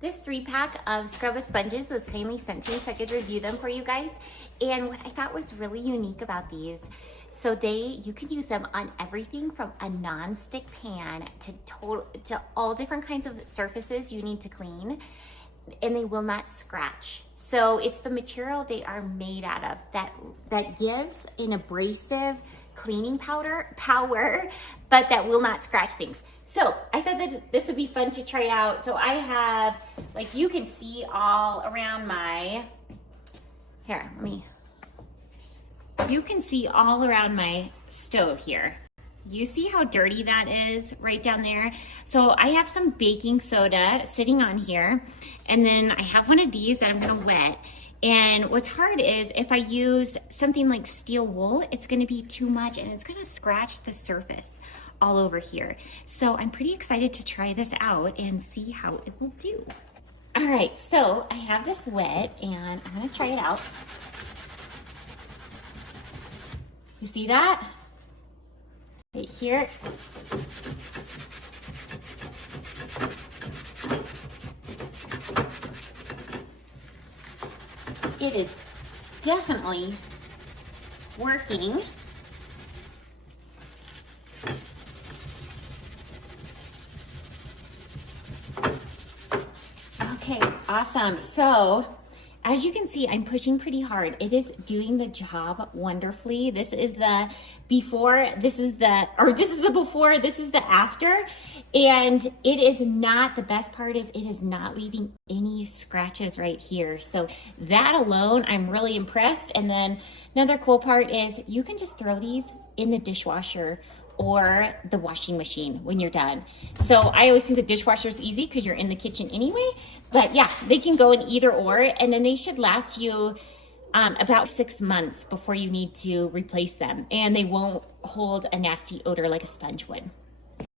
This 3-pack of Scrubba sponges was kindly sent to me so I could review them for you guys. And what I thought was really unique about these, so you can use them on everything from a non-stick pan to all different kinds of surfaces you need to clean, and they will not scratch. So it's the material they are made out of that gives an abrasive cleaning power, but that will not scratch things. So I thought that this would be fun to try out. So I have, like, you can see all around my, you can see all around my stove here. You see how dirty that is right down there? So I have some baking soda sitting on here, and then I have one of these that I'm gonna wet. And what's hard is if I use something like steel wool, it's gonna be too much and it's gonna scratch the surface all over here. So I'm pretty excited to try this out and see how it will do. All right, so I have this wet and I'm gonna try it out. You see that? Right here. It is definitely working. Okay, awesome. So as you can see, I'm pushing pretty hard. It is doing the job wonderfully. This is the before, this is the before, this is the after. And it is not, the best part is it is not leaving any scratches right here. So that alone, I'm really impressed. And then another cool part is you can just throw these in the dishwasher or the washing machine when you're done. So I always think the dishwasher is easy because you're in the kitchen anyway, but yeah, they can go in either or, and then they should last you about 6 months before you need to replace them, and they won't hold a nasty odor like a sponge would.